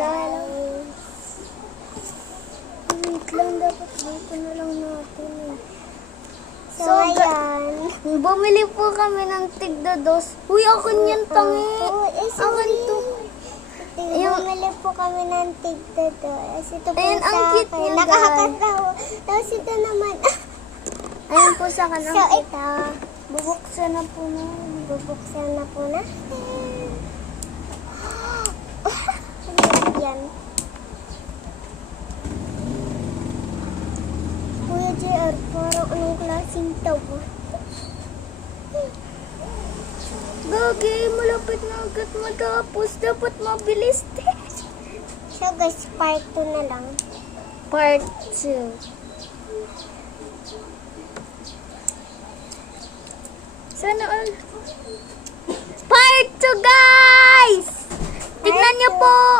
guys. Wait lang, dapat dito na lang natin eh. So, ayan. Bumili po kami ng tigda-dos. Uy, akin yan, tangi. Akin to. Bumili po kami ng tigda-dos. Ito po Ayan, ang cute niya, guys. Nakakatawa. Tapos ito naman. Ayan po sa kanang So, ito. bubuksan na po na. Bubuksan na po natin. Ano yan? Kuya JR, parang anong klaseng tao? Gagi, malapit na agad matapos. Dapat mabilis din. So guys, part 2 na lang. Part 2. Sana all. Part 2, guys! Tignan niyo po!